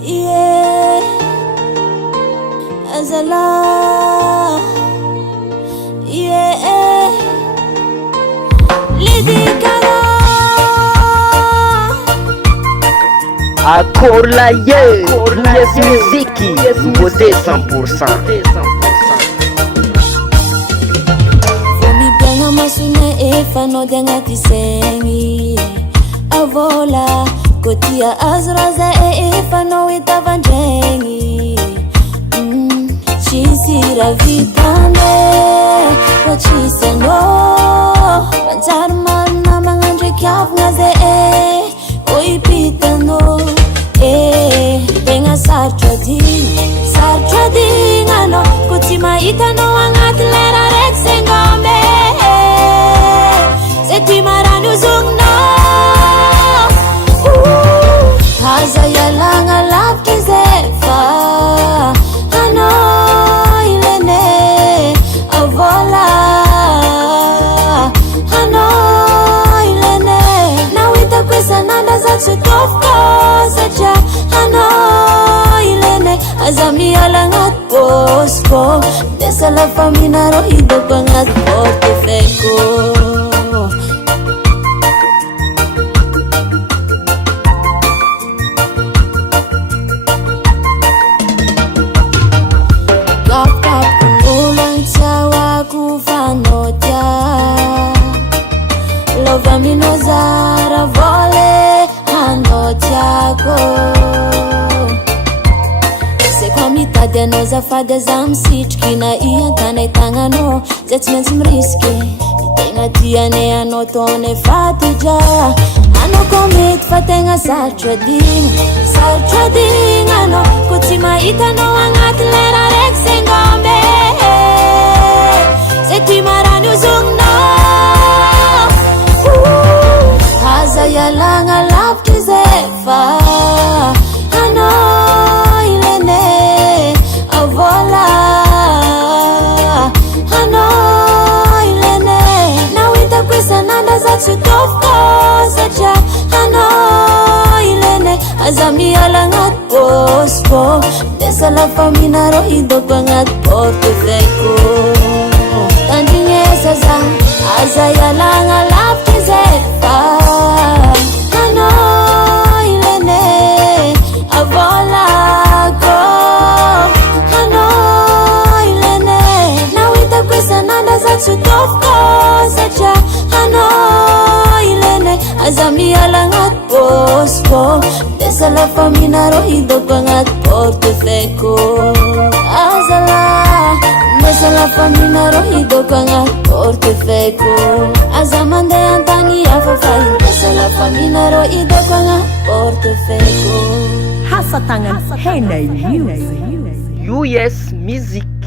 Yeah, as a love, yeah, lidikara. Accord la yes muziki, beauté 100%. Vomi bianga masuna efano dengati sengi avola kotia azraza efano itavanjengi chisira vitane wachiseno panjarmana manganje kyavngaze oipitano benga sartradi ngano kutima itano angatlera rexengome setimaranu zungno haza yalanga lapkizefa hano ilene avola hano ilene nawita kwesa nanda zatsutofko sacha hano ilene azami alangat pospo desa la famina rohido bangat portefeko. Minozara vole hanotiako se komita denoza fada zamsichki na iantana tangano zetsmensi mriske itenga tiane anotone fatija ano komit fatenga sartrading ano kutima itano angatlera rexengombe setimaranu zungno haza yalanga lapkizefa hano ilene avola hano ilene nawita kwesa nanda zatsutofko sacha hano ilene azami alangat pospo desa la famina rohido bangat portefeko tandinge saza haza yalanga lapkizefa hano ilene avola go hano ilene nawita kwesa nanda zatsutofko sacha hano ilene azami alangat pospo desa la famina rohido bangat portefeko azala desa la famina rohido bangat portefeko azamande antani afafai desa la famina rohido bangat portefeko Hasatangan Henna Music. US Music.